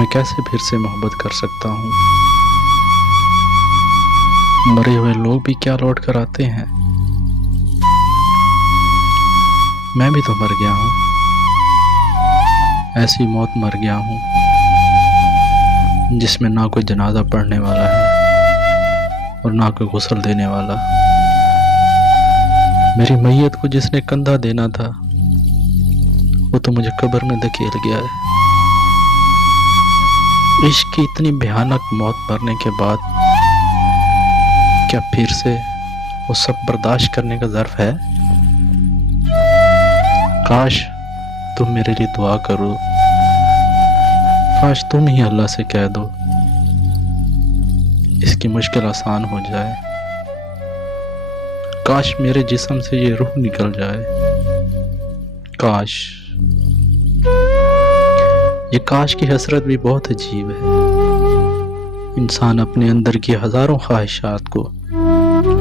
میں کیسے پھر سے محبت کر سکتا ہوں؟ مرے ہوئے لوگ بھی کیا لوٹ کر آتے ہیں؟ میں بھی تو مر گیا ہوں، ایسی موت مر گیا ہوں جس میں نہ کوئی جنازہ پڑھنے والا ہے اور نہ کوئی غسل دینے والا۔ میری میت کو جس نے کندھا دینا تھا وہ تو مجھے قبر میں دھکیل گیا ہے۔ عشق کی اتنی بھیانک موت مرنے کے بعد کیا پھر سے وہ سب برداشت کرنے کا ظرف ہے؟ کاش تم میرے لیے دعا کرو، کاش تم ہی اللہ سے کہہ دو اس کی مشکل آسان ہو جائے، کاش میرے جسم سے یہ روح نکل جائے، کاش۔ یہ کاش کی حسرت بھی بہت عجیب ہے۔ انسان اپنے اندر کی ہزاروں خواہشات کو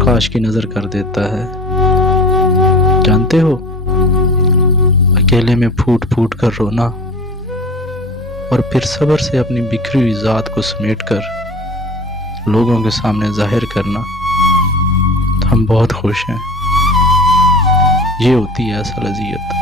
کاش کی نظر کر دیتا ہے۔ جانتے ہو، اکیلے میں پھوٹ پھوٹ کر رونا اور پھر صبر سے اپنی بکھری ہوئی ذات کو سمیٹ کر لوگوں کے سامنے ظاہر کرنا تو ہم بہت خوش ہیں۔ یہ ہوتی ہے اصل اذیت۔